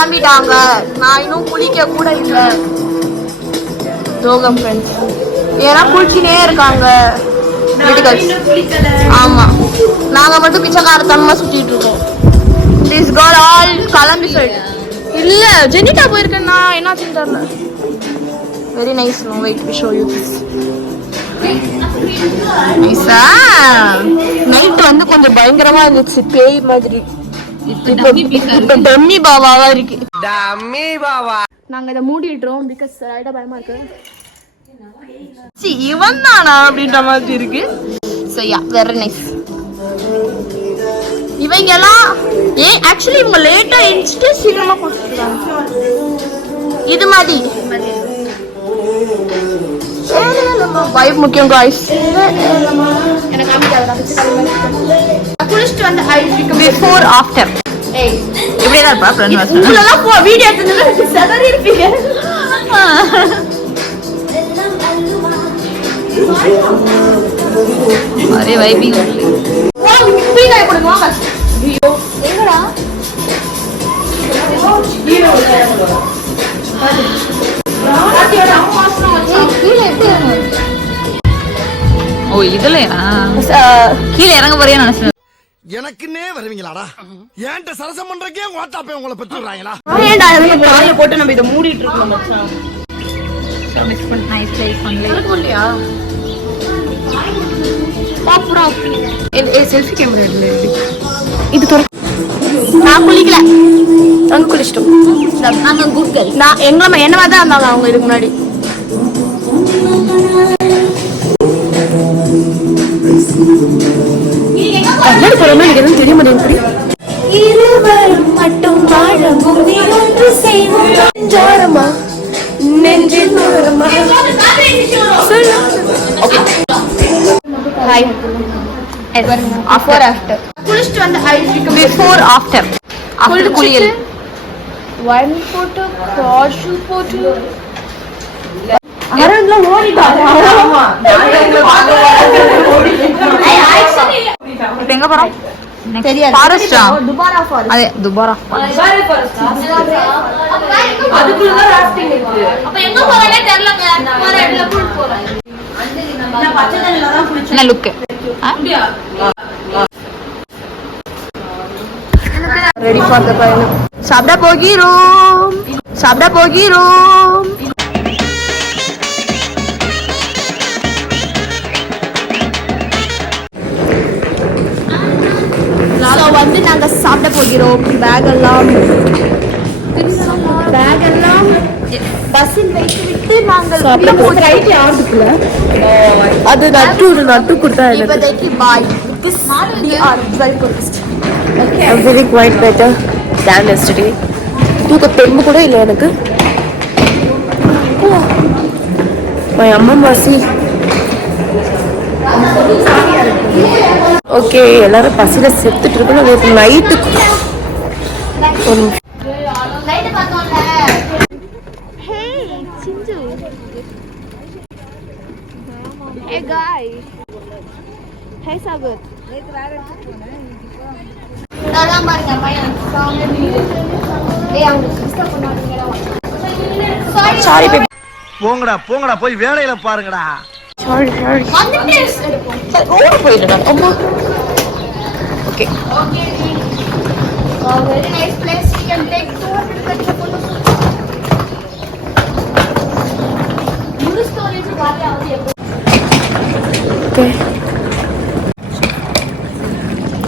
கிளம்பிட்டாங்க. நான் இன்னும் குளிக்க கூட இல்லை. யோகம் ஃப்ரெண்ட்ஸ் ஏன்னா குளிச்சுனே இருக்காங்க. ஆமா, நாங்க மட்டும் பிச்சைக்காரத்தனமா சுத்திட்டு இருக்கோம். திஸ் கேர்ள் ஆல் கிளம்பி போயிட்டு இல்ல ஜெனிட்டா போயிருக்கேன்னா என்னாச்சுன்னு தெரியல. Very nice. No wait we show you this. நைஸா நைட் வந்து கொஞ்சம் பயங்கரமா இருந்துச்சு, பேய் மாதிரி. இப்ப டம்மி பாவாவா இருக்கு. டம்மி பாவா. நாங்க இதை மூடிடுறோம் பிகாஸ் லைட்டா பயமா இருக்கு. இவன் தானா அப்படின்ற மாதிரி இருக்கு. So yeah, very nice. இவங்க எல்லாம் ஆக்சுவலி இவங்க லேட்டா எந்திரிச்சிட்டு சீக்கிரமா குளிச்சுட்டாங்க. இது மாதிரி வைப் முக்கியம் காய்ஸ். எனக்கு குளிச்சுட்டு வந்து பிஃபோர் ஆஃப்டர் இப்படிதான் இருப்பா. வீடியோ எடுத்து செதறி இருப்பீங்க. அரே வைபிங் பீ காய் போடுங்க வாங்க. ஐயோ எங்கடா ஓ இதுலயா கீழே இறங்க போறியா நினைச்சேன். எனக்குன்னே வருவீங்களாடா? ஏன்ட்ட சரசம் பண்றக்கே வாட்டாப்பே உங்களை பெற்றுறாங்களா? ஏன்டா இத காலைய போட்டு நம்ம இத மூடிட்டு இருக்கோம் மச்சான். சோ மிக்ஸ் பண்ணி நைஸ் லைஃப் பண்ணல இல்லையா? பாப்புரா ஏ செல்ஃபி கேமரா இல்ல இது தொற. நான் குளிக்கல, நாங்க குளிச்சிட்டோம். நாங்க குட் கேர்ள். நான் என்ன மாதிரி தான் இருந்தாங்க அவங்க இதுக்கு முன்னாடி. கண்ணாடி போறோம்னா எனக்கு எதுவும் தெரிய மாட்டேங்குது. இருவரும் மட்டும் வாழ பூமி ஒன்று செய்வோம். ஜோரமா நெஞ்சில் நூறமா. ஹாய் ஆஃப்டர் ஆஃப்டர் குளிச்சிட்டு வந்து பிஃபோர் ஆஃப்டர் ஆஃப்டர் குளியல் வைன் போட்டு காஷு போட்டு அரண்ல ஓடிட்டாங்க. ஆமா இப்போ எங்க போறோம் தெரியாது. ஃபாரஸ்டா? துபாரா ஃபாரஸ்ட். அதே துபாரா ஃபாரஸ்ட். அதுக்குள்ள தான் ராஃப்டிங் இருக்கு. அப்ப எங்க போறேனே தெரியலங்க. போற இடத்துல குளிக்க போறேன். நான் பச்சை தண்ணில தான் குளிச்சேன். என்ன லுக்? அப்படியே ரெடி ஃபார் தி பயணம். சாப்பிட போகிறோம். சாப்பிட போகிறோம். வந்து நாங்க சாப்பிட போகிறோம். பேக் எல்லாம் பஸ்ஸில் வைத்து விட்டு நாங்கள் சாப்பிட போகிறோம். ரைட் யாருக்குள்ள அது நட்டு கொடுத்தா இப்போதைக்கு bye. This we are well focused. Okay, I'm feeling quite better than yesterday. தூக்க தெம்பு கூட இல்லை எனக்கு. my அம்மா மாசி. ஓகே எல்லாரும் பசியில செத்துட்டு இருக்கணும். நைட்டுக்கு ஒரு Hey guy. Hey Sagar. நான் பாருங்க பையன் சாங் ஏய் அவங்க டிஸ்டர்ப் பண்ணாதீங்கடா. Sorry baby. போங்கடா போய் வேலையில பாருங்கடா. சாரி ஓட போயிடுடா. அம்மா okay very nice place. You can take 200 photos. New stories வாங்க ஆகுது.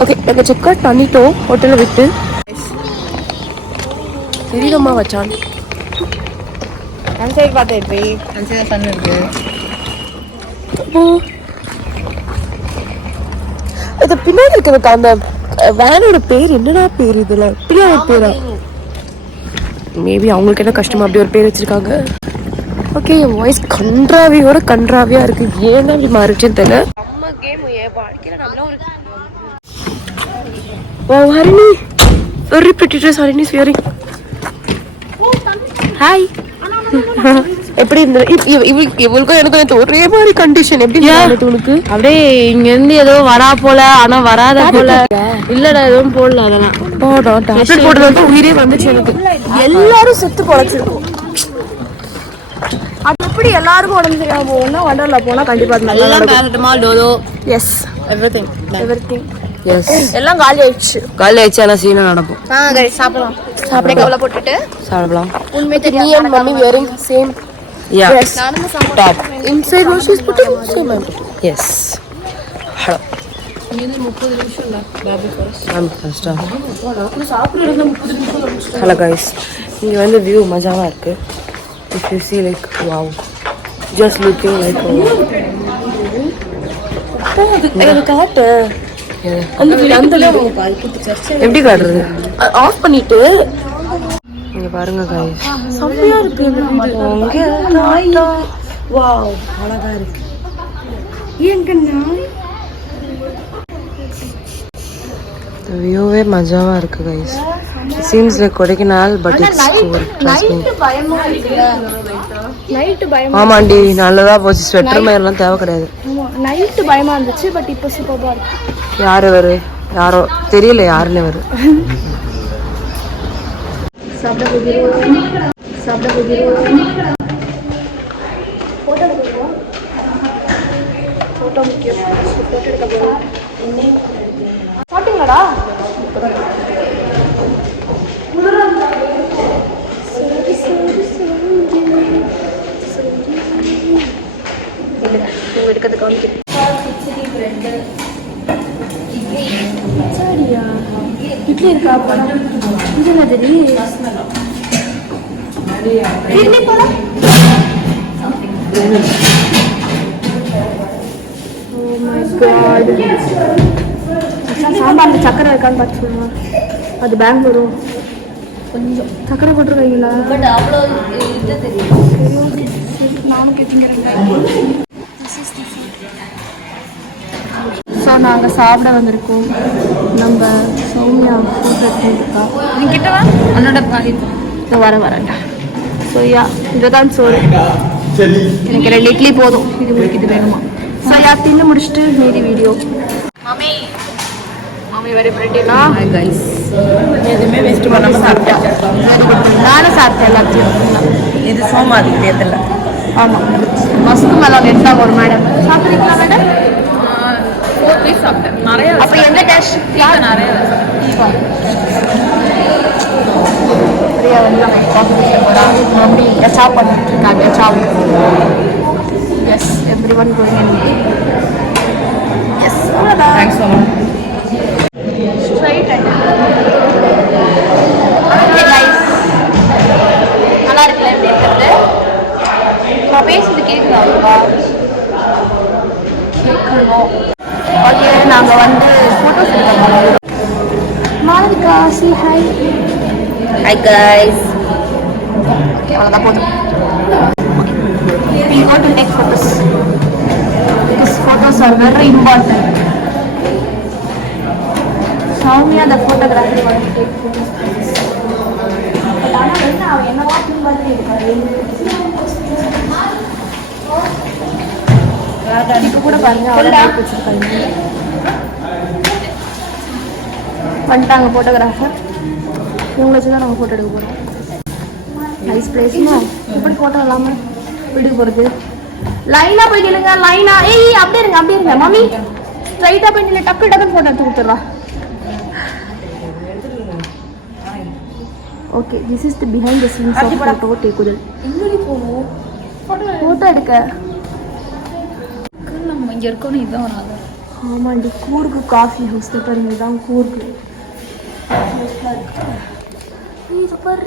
ஓகே நாங்கள் செக் அவுட் பண்ணிட்டோம் ஹோட்டலில் விட்டு. தெரியுமா வச்சான் சைடு பார்த்தேன். போய் சைடு சன் இருக்கு. இது பின்னாடி இருக்கிறதுக்கு அந்த வேனோட பேர் என்னடா பேர்? இதுல பின்னாடி பேரா? மேபி அவங்களுக்கு என்ன கஷ்டமா அப்படி ஒரு பேர் வச்சிருக்காங்க. ஓகே என் வாய்ஸ் கன்றாவியா இருக்கு. ஏன் தான் இப்படி மாறிச்சுன்னு தெரியல. நம்ம கேம் என் வாழ்க்கையில நம்மள ஒரு Harini very pretty dress Harini is wearing. Hi. எப்படி இருந்தது இவளுக்கும் எனக்கு ஒரே மாதிரி கண்டிஷன் எப்படி இருந்தது உனக்கு? அப்படியே இங்க இருந்து ஏதோ வரா போல ஆனா வராத போல. இல்லடா எதுவும் போடல அதெல்லாம். டேப்லெட் போடுறது உயிரே வந்துச்சு எனக்கு. எல்லாரும் செத்து பொழைச்சிருக்கோம். அது எப்படி எல்லாருக்கும் உடம்பு சரியாம போகும்னா வண்டர்லா போனா கண்டிப்பா நல்லா பேரட்டமால் டோலோ எஸ் எவ்ரிதிங் எஸ் எல்லாம் காலி ஆயிடுச்சு. ஆனா சீனா நடப்போம். சாப்பிடலாம். சாப்பிட கவலை போட்டுட்டு சாப்பிடலாம். உண்மை Me தெரியாது. and mommy wearing same top. Inside what she's putting same I'm putting. Yes. Hello. Hello guys. இங்க வந்து வியூ மஜாவா இருக்கு. If you see like wow. Just looking like எனக்கு காட்டு. எப்படி காட்டுறது? ஆஃப் பண்ணிட்டு இங்க பாருங்க गाइस. செம்மையா இருக்கு இந்த வீடியோ. வாவ் அழகா இருக்கு. எங்க நாய் the view வே மஜாவா இருக்கு guys. seems like Kodaikanal but it's cool. Night பயமா இருக்குல. நைட் பயமா. ஆமாண்டி நல்லதா போச்சு. ஸ்வெட்டர் மாதிரி எல்லாம் தேவை கிடையாது. நைட் பயமா இருந்துச்சு பட் இப்போ சூப்பரா இருக்கு. யாரு வரு யாரோ தெரியல யாருன்னு வரு. சாப்பிட போகிறோம். ஃபோட்டோ முக்கியம். ஃபோட்டோ எடுக்க போறோம். சாப்பிட்டீங்களாடா? எடுக்கிறது காமிக்கிறேன். இட்லி இருக்கா? படம் இது என்னது? இட்லி படம். Oh my god. சாம்பார்ல சக்கரை இருக்கான்னு பார்த்து சொல்லுங்க. அது பெங்களூரு. கொஞ்சம் சக்கரை போட்டுருக்கீங்களா? பட் அவ்வளோ இது தெரியும். நானும் கேட்டிங்க. ஸோ நாங்கள் சாப்பிட வந்திருக்கோம். நம்ம சௌமியா ஃபோட்டோ எடுத்துருக்கா. கிட்ட அண்ணோட பாதிப்பு வரேன்டா. ஸோ யா இதுதான் சோறு. எனக்கு 2 இட்லி போதும். இது உங்களுக்கு இது வேணுமா? ஸோ யா தின்னு முடிச்சுட்டு மீதி வீடியோ. மாமி வெரி பிரிட்டினா கைஸ். எதுவுமே வேஸ்ட் பண்ணாம சாப்பிட்டேன். நானும் சாப்பிட்டேன் எல்லாத்தையும். இது சோமாதி தேர்தல். ஆமாம் மஸ்து மேலே வெட்டாக ஒரு மேடம் சாப்பிட்றீங்களா மேடம்? 4 பீஸ் சாப்பிட்டேன். நிறைய அப்போ எந்த டேஸ்ட்? நிறைய பிரியா வந்து நம்ம காம்படிஷன் போகிறோம். மம்மி சாப் பண்ணிட்டு இருக்காங்க. சாப் yes every one going. Yes அவ்வளோதான். Thanks so much. Straight okay guys. நல்லா இருக்குல்ல எப்படி இருக்கிறது? நான் பேசுறது கேட்குதா? கேட்கணும். ஓகே நாங்கள் வந்து ஃபோட்டோஸ் எடுக்க போகிறோம். Malavika C hi. Hi guys. Okay அவ்வளோதான் போதும். We go to take photos because photos are very important. Soumya the photographer want to take photos. ஆனால் என்ன அவன் என்னவா தின் மாதிரி இருக்காரு. இப்போ கூட பாருங்க அவ்வளோ வச்சுருக்காங்க. வந்துட்டாங்க ஃபோட்டோகிராஃபர். இவங்க வச்சு தான் நாங்கள் ஃபோட்டோ எடுக்க போகிறோம். நைஸ் பிளேஸ்னா எப்படி ஃபோட்டோ இல்லாமல் வீட்டுக்கு போகிறது? லைனாக போயிட்டு இல்லைங்க. லைனா ஏய் அப்படியே இருங்க மம்மி. ஸ்ட்ரைட்டாக போயிட்டு இல்லை டக்குன்னு ஃபோட்டோ எடுத்து கொடுத்துட்றா. Okay this is the behind the scenes of photo டேக்குதல். எங்கே போகணும் ஃபோட்டோ எடுக்க? நம்ம இங்கே இருக்கணும். இதுதான் ஒரு ஆதாரம். ஆமாண்டி கூர்க்கு காஃபி ஹவுஸ் பாருங்க. இதுதான் கூர்க்கு. இது பாரு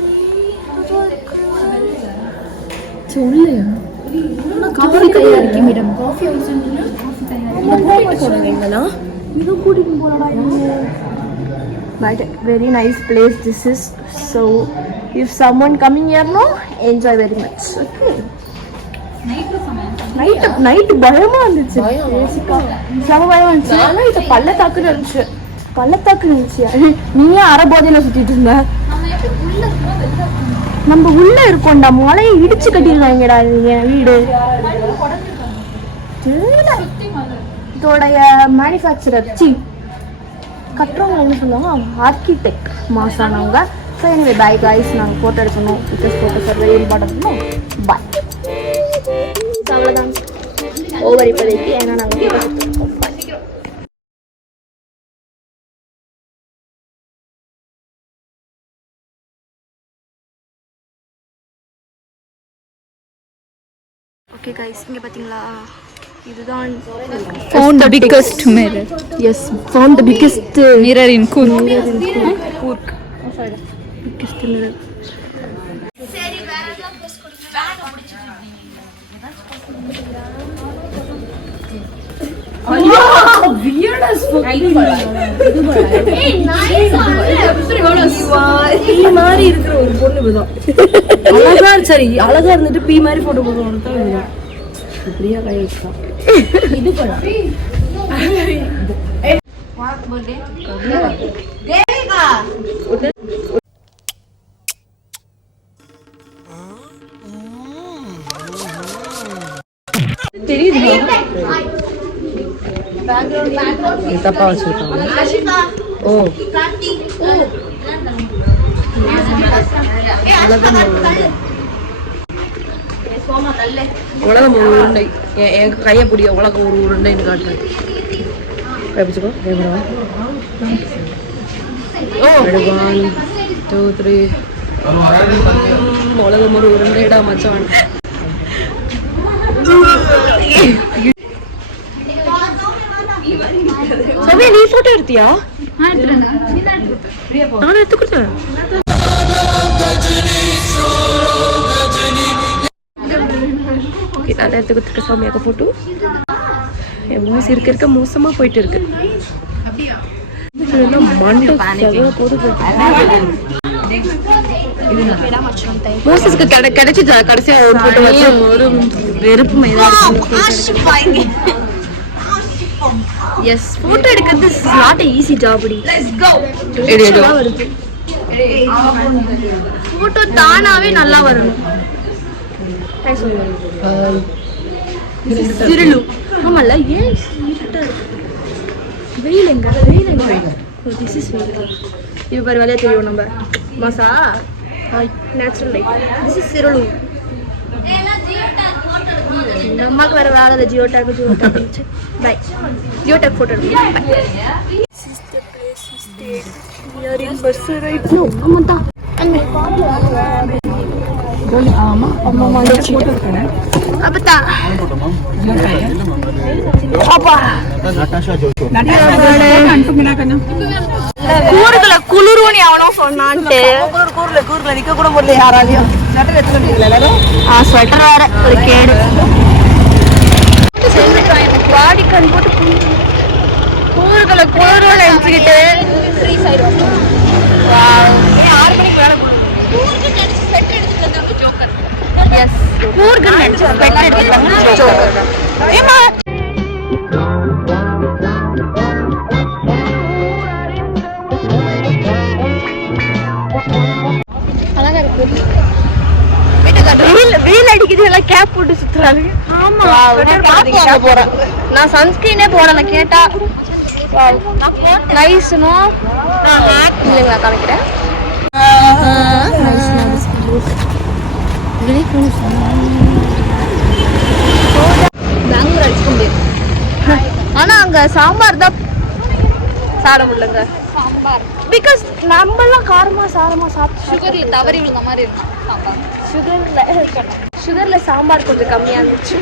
சொல்லு. காஃபி தயாரிக்க மேடம். காஃபி ஹவுஸ் காஃபி தயாரிக்க இது கூட்டிட்டு போனடா. But very nice place this is. So if someone coming here no enjoy very much. Okay. Night பயமா இருந்துச்சு. செம பயமா இருந்துச்சு. ஆனால் இது பள்ளத்தாக்கு இருந்துச்சு. நீயே அரை போதையில சுத்திட்டு இருந்த. நம்ம உள்ள இருக்கோம்டா, மலையை இடிச்சு கட்டிருக்காங்கடா என் வீடு. இதோடைய மேனுஃபேக்சரர் கட்டுறவங்க என்ன சொல்லுவாங்க, ஆர்கிடெக்ட் மாசானவங்க. ஸோ எனிவே பை கைஸ், நாங்கள் ஃபோட்டோ எடுக்கணும். Pictures photos very important. Bye. அவ்வளோதான் ஓவர் இப்போதைக்கு, ஏன்னா நாங்கள் ஓகே கைஸ், இங்கே பார்த்தீங்களா, இதுதான் Found the biggest mirror. Yes, found the biggest Mirror in Kurk. Kurk. Biggest mirror. மாதிரி இருக்கிற ஒரு பொண்ணு இதுதான். அழகா சரி அழகா இருந்துட்டு பீ மாதிரி போட்டோ போடுறோம் தான் பிரியா கையா. இது படம் தெரியுது. தப்பா வச்சிருக்காங்க. ஓ உலகம் ஒரு உருண்டை, என் கையை பிடிக்க உலகம் ஒரு உருண்டைன்னு காட்டுறேன். பிடிச்சிக்கோ. 1 2 3 உலகம் ஒரு உருண்டைடா மச்சான். நீ போட்டோ எடுத்தியா? நான் எடுத்து கொடுத்தேன். நான் எடுத்து கொடுத்துருக்க சாமியாக போட்டோ. என் வாய்ஸ் இருக்க மோசமா போயிட்டு இருக்கு. மோசஸ்க்கு கிடைச்சிச்சா கடைசியா ஒரு போட்டோ வச்சு ஒரு வெறுப்பு. எஸ், போட்டோ எடுக்கிறது is not a easy job. வருது போட்டோ தானாவே நல்லா வரணும். சிறுலு ஆமால. ஏன் வெயில் எங்க திஸ் இஸ் வெயில். இது பாரு வேலையா தெரியும் நம்ம மாசா. Hi natural light. This is சிறுலு. அம்மாக்கு வேற வேலை இல்லை. ஜியோ டேக் பை. ஜியோ டேக் போட்டோ எடுக்கணும். This is the place we stayed. We are in Bursar right now. அம்மா ஆமா அம்மா வந்து போட்டோ எடுக்கணும். அப்பதா அப்பா கூர்ல குளிருன்னு அவனோ சொன்னான்ட்டு. கூர்ல நிக்க கூட முடியல யாராலையும். ஸ்வெட்டர் எடுத்து வந்தீங்களா எல்லாரும்? ஸ்வெட்டர் வேற ஒரு கேடு. பாடி கண் போட்டு கூறுகளை குளிரும் நினைச்சுக்கிட்டு 6 மணிக்கு வேலை. எஸ், கூறுகள் நினைச்சு ஸ்வெட்டர் எடுத்துட்டாங்க. ஏமா அழகா இருக்கு. வெயில் அடிக்குது, எல்லாம் கேப் போட்டு சுத்துறாங்க. நான் சன்ஸ்கிரீனே போடல. கேட்டா நைஸ்னோ இல்லைங்களா காமிக்கிறேன். பெங்களூர் அடிச்சுக்க முடியாது. ஆனா அங்க சாம்பார் தான் சாப்பிட முடியலங்க. பிகாஸ் நம்மலாம் காரமா சாரமா சாப்பிட்டு சுகர்ல தவறி விழுந்த மாதிரி இருக்கு. சுகர்ல சாம்பார் கொஞ்சம் கம்மியா இருந்துச்சு.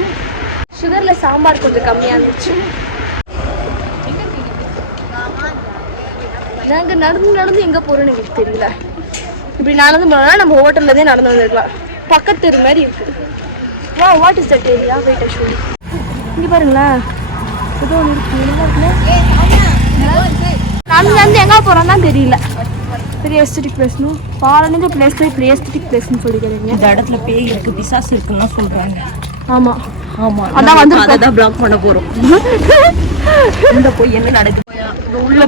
நாங்க நடந்து எங்க போறோம்னு எனக்கு தெரியல. இப்படி நடந்து போனோம்னா நம்ம ஹோட்டல்ல இருந்தே நடந்து வந்துருக்கலாம். பக்கத்து தெரு மாதிரி இருக்கு. வா, what is that area? Wait a show. இங்க பாருங்களேன், ஏதோ ஒன்று இருக்கு. நடந்து எங்க போறோம் தான் தெரியல. பெரிய எஸ்தட்டிக் பிளேஸ்னும் பாலனிந்த பிளேஸ் போய் பெரிய எஸ்தட்டிக் பிளேஸ்னு சொல்லிக்கிறீங்க. இந்த இடத்துல பேய் இருக்கு, பிசாசு இருக்குன்னு சொல்றாங்க. ஆமா ஆமா, அதான் வந்து அதான் பிளாக் பண்ண போறோம். உள்ள போய் என்ன நடக்குது, உள்ள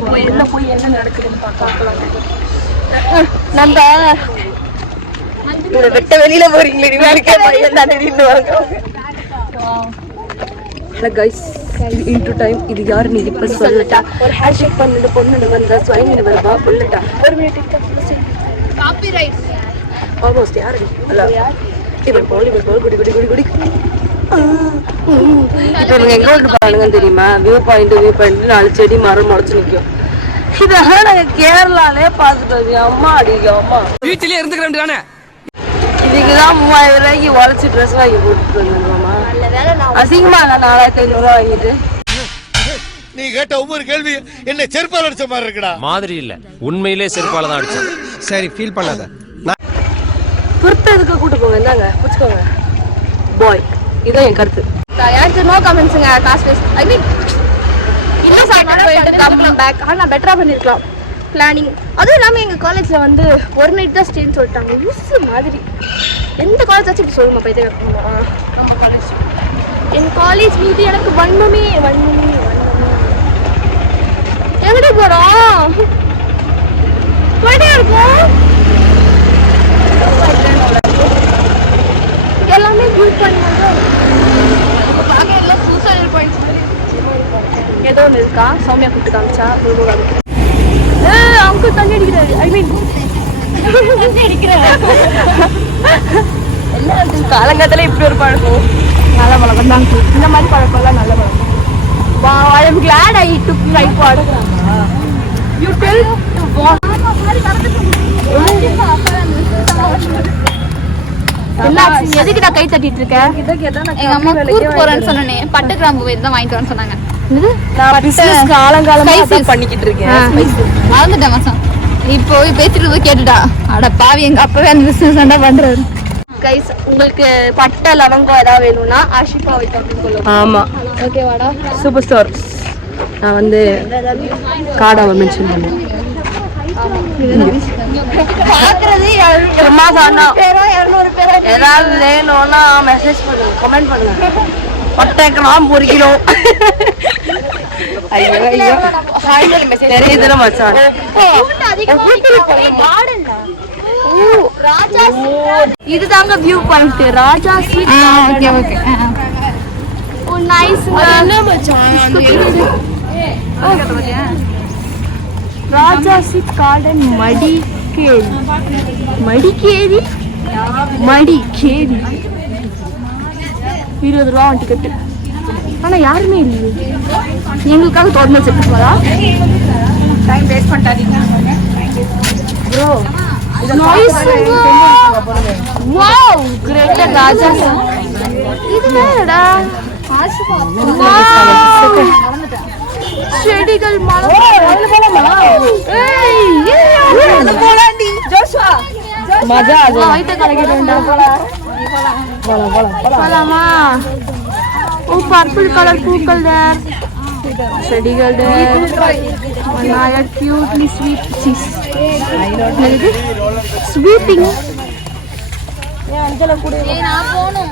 போய் என்ன நடக்குதுன்னு பார்க்கலாம். நம்ம இவரை வெட்ட வெளியில போறீங்களே நீ வேலைக்கே பையன் தானே நின்று வாங்க. Hello guys, into time. இது யாரு நீ இப்ப சொல்லட்டா? ஒரு ஹேண்ட்ஷேக் பண்ணிட்டு பொண்ணு வந்தா ஸ்வைன் வருவா சொல்லட்டா? ஒரு மினிட் காப்பிரைட் ஆல்மோஸ்ட் யாரு? ஹலோ இவன் போல் குடி குடி குடி குடி. இப்போ இவங்க எங்க வந்து பாருங்கன்னு தெரியுமா? வியூ பாயிண்ட் 4 செடி மரம் முளைச்சு நிற்கும். இதெல்லாம் நாங்க கேரளாலே பார்த்துட்டோம். அம்மா அடிக்க அம்மா வீட்டிலே இருந்துக்கிறேன். இதுக்குதான் 3000 ரூபாய்க்கு உழைச்சி ட்ரெஸ் வாங்கி போட்டுட்டு வந்துருக்கோமா? அசிங்கமா இல்ல 4500 ரூபா வாங்கிட்டு. நீ கேட்ட ஒவ்வொரு கேள்வி என்ன செருப்பால் அடிச்ச மாதிரி இருக்குடா. மாதிரி இல்ல, உண்மையிலே செருப்பால தான் அடிச்சேன். சரி ஃபீல் பண்ணாத. பொறுத்த இதுக்கு கூட்டு போங்க. இந்தாங்க புடிச்சுக்கோங்க பாய். இதான் என் கருத்து. யாருக்கு நோ கமெண்ட்ஸுங்க. காசு வேஸ்ட். ஐ மீன் இன்னும் சாப்பிட்டு போயிட்டு கம் பேக். ஆனால் பெட்டராக பண்ணியிருக்கலாம் பிளானிங். அதுவும் இல்லாமல் எங்கள் காலேஜில் வந்து ஒரு நைட் தான் ஸ்டேன்னு சொல்லிட்டாங்க. யூஸு மாதிரி எந்த காலேஜ் ஆச்சு இப்படி சொல்லுமா பைத்திய நம்ம காலேஜ். என் காலேஜ் மீது எனக்கு வன்மமே வன்மமே வன்மமே. எங்கிட்ட போகிறோம்? போயிட்டே இருக்கோம். எல்லாமே பில்ட் பண்ணுவாங்க. பார்க்க எல்லாம் சூசைட் பாயிண்ட்ஸ் ஏதோ ஒன்று இருக்கா? சௌமியா கூப்பிட்டு காமிச்சா அங்கிள் தண்ணி அடிக்கிறாரு. ஐ மீன் தண்ணி அடிக்கிறாரு. எல்லாம் காலங்காலத்தில் இப்படி ஒரு பழக்கம் நல்ல பழக்கம் தான். இந்த மாதிரி பழக்கம்லாம் நல்ல பழக்கம். I am glad I took tripod. You tell to walk. எதுக்கு நான் கை தட்டிட்டு இருக்கேன்? எங்க அம்மா கூருக்கு போறேன்னு சொன்னேனே, பட்டு கிராம்பு தான் வாங்கிட்டு வரேன்னு சொன்னாங்க. நான் பிசினஸ் காலங்காலமா தான் பண்ணிக்கிட்டு இருக்கேன். மறந்துட்டேன் மச்சான். இப்போ பேசிட்டு போய் கேட்டுட்டா, அட பாவி எங்க அப்பவே அந்த பிசினஸ் என்ன பண்றாரு. கைஸ், உங்களுக்கு பட்டை லவங்கம் ஏதாவது வேணும்னா ஆஷிஃபாவை தொடர்பு கொள்ளுங்க. ஆமா ஓகேவாடா? Super star. நான் வந்து கார்டாவை மென்ஷன் பண்ணேன். பாக்குறது சும்மா சொன்னா 200 பேரோ ஏதாவது வேணும்னா மெசேஜ் பண்ணுங்க, கமெண்ட் பண்ணுங்க. பட்டைக்கெல்லாம் பொறிக்கணும். ஐயோ ஐயோ தெரியுதுல மச்சான். இதுதாங்க view point Raja seat. Okay okay. Oh nice. என்ன மச்சான் ராஜா ஸ்வீட் கார்டன் மடிக்கேரி. மடிக்கேரி 20 ரூபா டிக்கெட்டு. ஆனா யாருமே இல்லையே. எங்களுக்காக தொடர்ந்து வச்சுட்டு போறா. டைம் வேஸ்ட் பண்ணிட்டாதீங்க bro. Nice. Wow great Raja. இது என்னடா? செடிகள் மஜா அது. போலாமா? ஓ பர்பிள் கலர் பூக்கள் தேர். செடிகள் தேர். கியூட்லி ஸ்வீட் சீஸ். ஸ்வீட்டிங். நான் போணும்.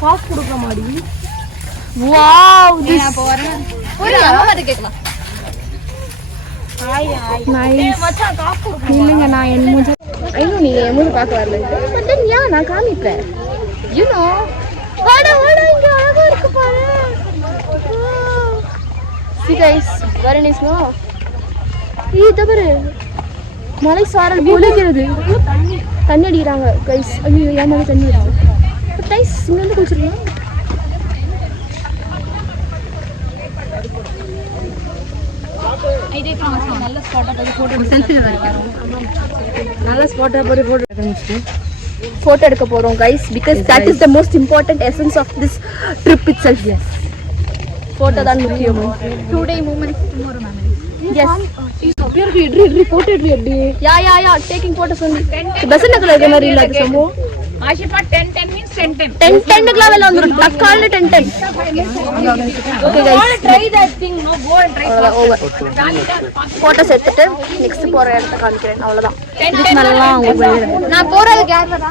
காசு கொடுக்க மாடி. வாவ் திஸ் போறேன். ஒரு அம்மா கேக்கலாம். இல்லைங்க நான் என் மூஞ்சி ஐயோ நீ என் மூஞ்சி பார்க்க வரல. பட் தென் யா நான் காமிப்பேன். You know. வாடா வாடா இங்க அழகா இருக்கு பாரு. See guys, very nice no? தவறு மலை சாரல் பொழிகிறது. தண்ணி அடிக்கிறாங்க கைஸ். ஐயோ என் மேலே தண்ணி அடிச்சு. பட் கைஸ் இங்க வந்து குளிச்சிருக்கோம். நல்ல ஸ்பாட்டா போட்டோ எடுக்க போறோம் guys. Because that is the most important essence of this trip itself. Yes photo தான் முக்கியம். Today moments tomorrow memories. Yes இட்ரி போட்டோ எடுத்து எப்படி யா டேக்கிங் போட்டோஸ் only. பஸ்ல கலர் மாதிரி இல்ல அது சமோ. ஆஷிஃபா 10 means 10. 10 லெவல் வந்துரும். டக்கால 10. Okay guys Try that thing, no, go and try. Over photos எடுத்துட்டு நெக்ஸ்ட் போற இடத்தை காமிக்கிறேன். அவ்வளவுதான். இதுக்கு மேலலாம் உங்களுக்கு நான் போறது Kerala.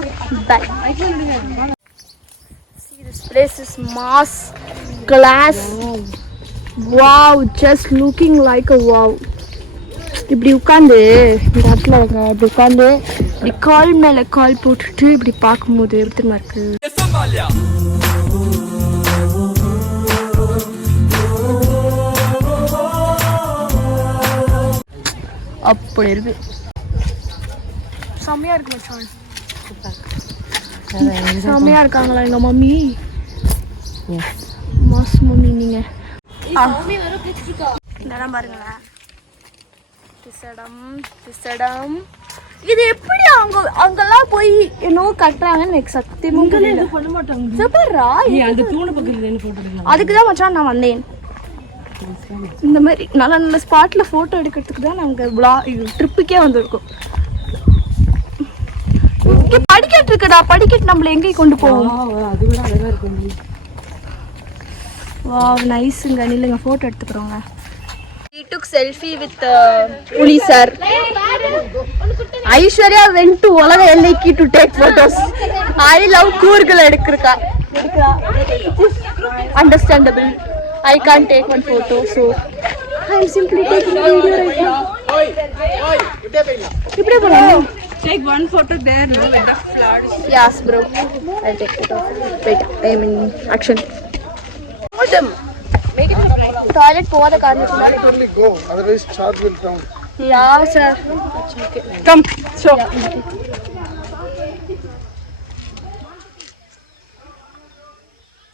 Bye. See this place is mass glass. Wow, just looking like a wow. இப்படி உட்காந்து இந்த இடத்துல இப்படி உட்காந்து இப்படி கால் மேல கால் போட்டுட்டு இப்படி பார்க்கும்போது எப்படி இருக்கு. அப்படி இருக்கு. செம்மையா இருக்கு மச்சான். செம்மையா இருக்காங்களா எங்க மம்மி? மாஸ் மம்மி நீங்க. இதெல்லாம் பாருங்களேன். திசடம். இது எப்படி அங்கெல்லாம் போய் என்னவோ கட்டுறாங்கன்னு எனக்கு சத்தியமும் பண்ண மாட்டாங்க. அதுக்குதான் மச்சான் நான் வந்தேன். இந்த மாதிரி நல்ல நல்ல ஸ்பாட்ல போட்டோ எடுக்கிறதுக்கு தான் நாங்க ட்ரிப்புக்கே வந்திருக்கோம். இங்க படிக்கட்டு இருக்குடா, படிக்கட்டு நம்மள எங்கேயும் கொண்டு போவோம். வாவ் நைஸ்ங்க. நில்லுங்க photo எடுத்துக்கிறோங்க. We took selfie with Puli sir. Aishwarya went to Olaga Ellaiki to take photos. I love Coorgal edukirka. Understandable. I can't take one photo, so I am simply taking a video right now. Ipde bolo. Take one photo there, no, with the flowers. Yes, bro. I'll take photo. Wait, I am in action. Madam. Toilet போவாத காரணத்தினால go, otherwise charge will come. Yeah, sir. Okay. Come. Show.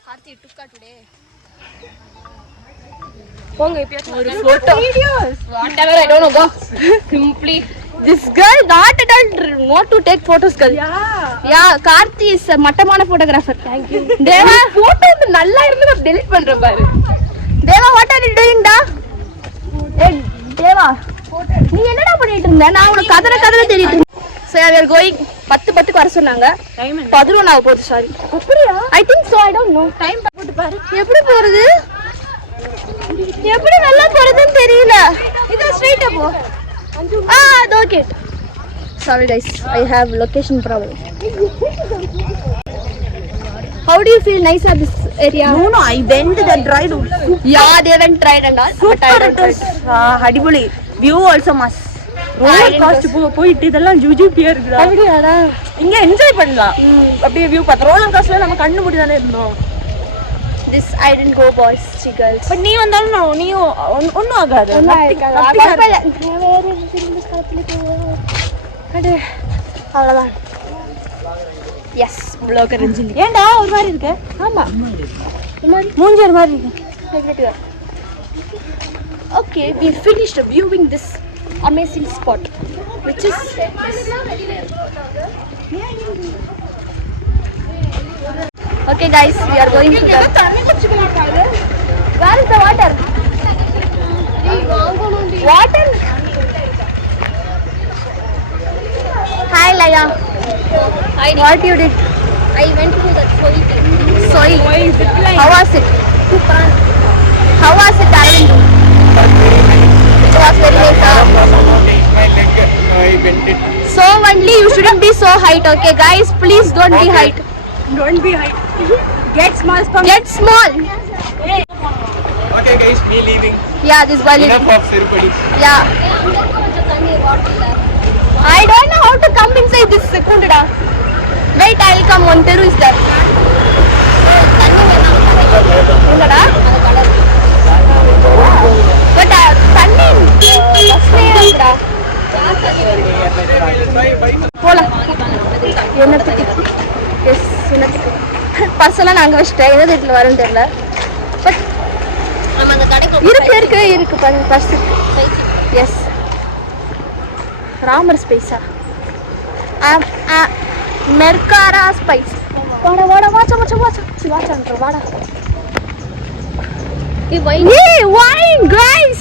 Karthi took today. போங்க இப்ப ஒரு photo. Whatever, I don't know, go. Simply this girl not at all not to take photos, girl. Yeah, Karthi is a மட்டமான photographer. Thank you. Deva photo நல்லா இருந்து நான் delete பண்றேன் பாரு. Deva, what are you doing da? Hey Deva, நீ என்னடா பண்ணிட்டு இருந்த? நான் உனக்கு கதற தெரியிட்டு இருந்தேன். So we are going 10 வர சொன்னாங்க. 11 ஆக போகுது. சாரி. அப்படியா? I think so, I don't know. Time போட்டு பாரு. எப்படி போறது? எப்படி நல்லா போறதுன்னு தெரியல. இது ஸ்ட்ரைட்டா போ. அது okay. Sorry guys, I have location problem. How do you feel nice at this area? No, I went the drive. Yeah, they went tried and all. Super it is. Hadibuli. View also must. roller coaster போயிட்டு இதெல்லாம் ஜூஜூபியா இருக்குடா. அப்படியாடா? இங்க enjoy பண்ணலாம். அப்படியே view பார்த்தா roller coasterல நம்ம கண்ணு மூடி தானே இருந்தோம். This I didn't go boys, girls. But நீ வந்தாலும் நீ ஒண்ணும் ஆகாது. அவ்வளவுதான். Yes, blogger Anjali. ஏண்டா ஒரு மாதிரி இருக்கு? ஆமா. மூஞ்சி ஒரு மாதிரி இருக்கு. Okay, we finished viewing this amazing spot, which is okay guys, we are going to the where is the water? Water? Hi Laya. Hi. What you did? I went to the Soil. How was it? Super. How was it, Arvind? It was very nice. So only you shouldn't be so height, okay guys? Please don't be height. Don't be high. Get small. Get small. Okay guys, me leaving. Yeah, this boy is. Enough of Sirupadi. Yeah. I don't know how to come inside this Kundada. Wait, I'll come. One teru is there. Kundada? But Tanni Kundada. போல என்னத்துக்கு S என்னத்துக்கு பர்சனலாக நான் அங்கே வச்சுட்டேன். எதாவது இதில் வரும்னு தெரியல. பட் இருக்கு பாருங்க பர்ஸ். எஸ் ராமர் ஸ்பைஸா மெர்காரா ஸ்பைஸ். வாடா வாச்சான்ற வாடா. Wine guys.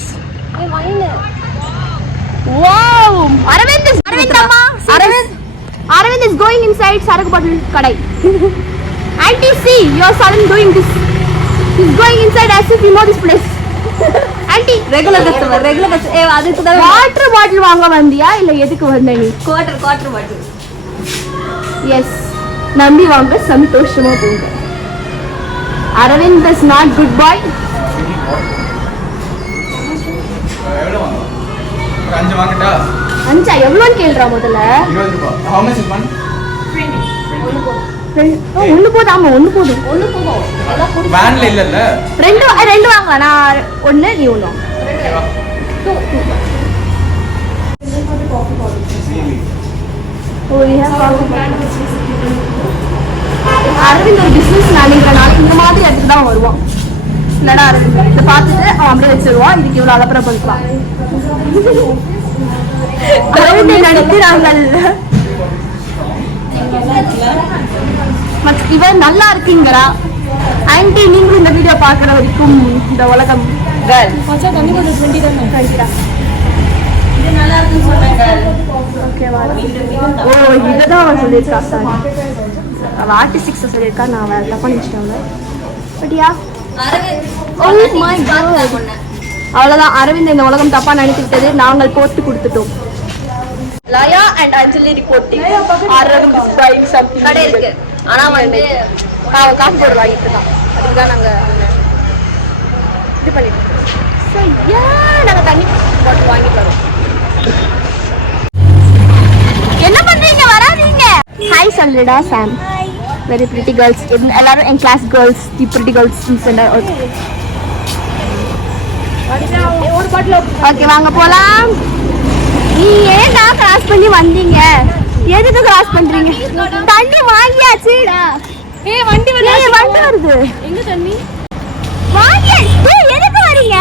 Wow, Arvind is going inside Saraku bottle kadai. Auntie, see your son doing this. He's going inside as if you know this place. Auntie, regular customer. அதுக்கு தான் வாட்டர் பாட்டில் வாங்க வந்தியா இல்ல எதுக்கு வந்த நீ? குவார்ட்டர் பாட்டில். S, நம்பி வாங்க, சந்தோஷமா போங்க. Arvind is not good boy. ஒரு 5 வாங்கட்டா? 5 எவ்வளோன்னு கேள்றா முதல்ல. 20 ரூபாய். How much is one? 20. ஒன்று போதும். ஆமாம் ஒன்று போதும். வேன்ல இல்லல்ல? ரெண்டு வாங்கலாம். நான் ஒன்று நீ ஒன்று. ஓகேவா? அரவிந்த் ஒரு பிசினஸ் மேனேஜர்னால இந்த மாதிரி இடத்துக்கு தான் வருவான். இல்லடா அரவிந்த் இதை பார்த்துட்டு அவன் அப்படியே வச்சிருவான். இதுக்கு இவ்வளோ அலப்பறை பண்ணலாம். அரவிந்தை நடிக்கிறாங்கள். இவன் நல்லா இருக்கீங்களா ஆன்டி? நீங்களும் இந்த வீடியோ பார்க்குற வரைக்கும் இந்த உலகம் தண்ணி கொஞ்சம் 20 தான் ஓகேவா? ஓ இதுதான் அவன் சொல்லியிருக்கா. சார் அவள் ஆர்டிஸ்டிக்ஸை சொல்லியிருக்கா. நான் வேறு தப்பாக நினச்சிட்டாங்க. பட்டியா அவ்வளோதான். அரவிந்த் இந்த உலகம் தப்பா நினைத்துக்கிட்டது. நாங்கள் போட்டு கொடுத்துட்டோம். Laya and Anjali reporting. Aravind bike something கடை இருக்கு. ஆனா வந்து காசு போட வாங்கிட்டு தான். அதுதான் நாங்க இது பண்ணிட்டோம். நாங்க தண்ணி போட்டு வாங்கிட்டு வரோம். என்ன பண்றீங்க? வராதீங்க. ஹாய் சொல்லுடா சாம். Very pretty girls. எல்லாரும் என் கிளாஸ் கேர்ள்ஸ். தி பிரிட்டி கேர்ள்ஸ் சென்டர். ஓகே வாங்க போலாம். நீ ஏன்டா கிராஸ் பண்ணி வந்தீங்க? எதுக்கு கிராஸ் பண்றீங்க? தண்ணி வாங்கியாச்சுடா. வண்டி வருது. எங்க தண்ணி வாங்கியாச்சு? எதுக்கு வரீங்க?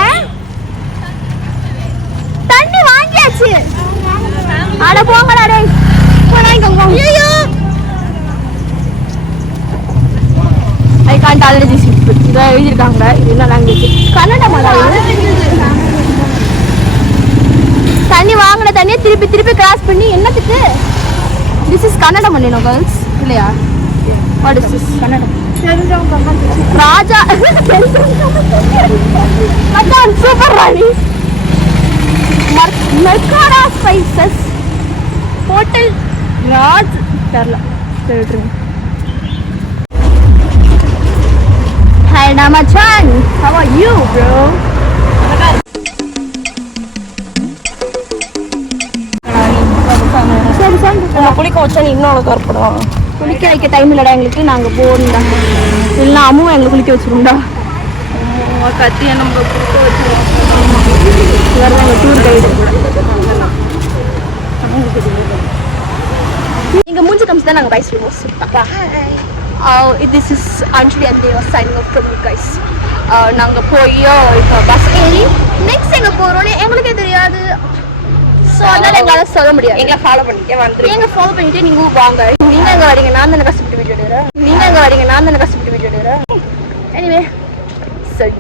தண்ணி வாங்கியாச்சு. அட போங்கடா டேய். ஐயோ ஐ காண்ட் ஆல்ரெடி ஸ்பீக். இதை எழுதியிருக்காங்க. இது என்ன லாங்குவேஜ்? கன்னடம். தண்ணி வாங்கின தண்ணியை திருப்பி கிராஸ் பண்ணி என்னத்துக்கு? திஸ் இஸ் கன்னடம் பண்ணினோம் கேர்ள்ஸ் இல்லையா? What is this? கன்னடம் ராஜா. மச்சான் சூப்பர் ராணி. மெர்காடா ஸ்பைசஸ் ஹோட்டல் ராஜ் தெரியல. Hi Namachan, how are you bro? குளிக்க வச்சா நீ இன்னும் அவ்வளோ கருப்படும். குளிக்க வைக்க டைம் இல்லடா எங்களுக்கு. நாங்கள் போகணும்டா. இல்லைன்னா அம்மாவும் எங்களை குளிக்க வச்சிருவோம்டா. கத்தியை நம்ம குளிக்க வச்சிருவோம். இவர் தான் எங்கள் டூர் கைடு. எங்கள் மூஞ்சி கம்ஸ் தான் நாங்கள் பை சொல்லுவோம். This is Anjali and they are signing off from you guys. நாங்கள் போய் இப்போ பஸ் ஏறி நெக்ஸ்ட் எங்கே போகிறோன்னு எங்களுக்கே தெரியாது. ஸோ அதனால் எங்களால் சொல்ல முடியாது. எங்களை ஃபாலோ பண்ணிட்டே வந்துடும். எங்களை ஃபாலோ பண்ணிட்டு நீங்கள் வாங்க. நீங்கள் எங்கே வரீங்க? நான் தானே கஷ்டப்பட்டு வீடியோ எடுக்கிறேன். நீங்கள் எங்கே வரீங்க? நான் தானே கஷ்டப்பட்டு வீடியோ எடுக்கிறேன். எனிவே சரி.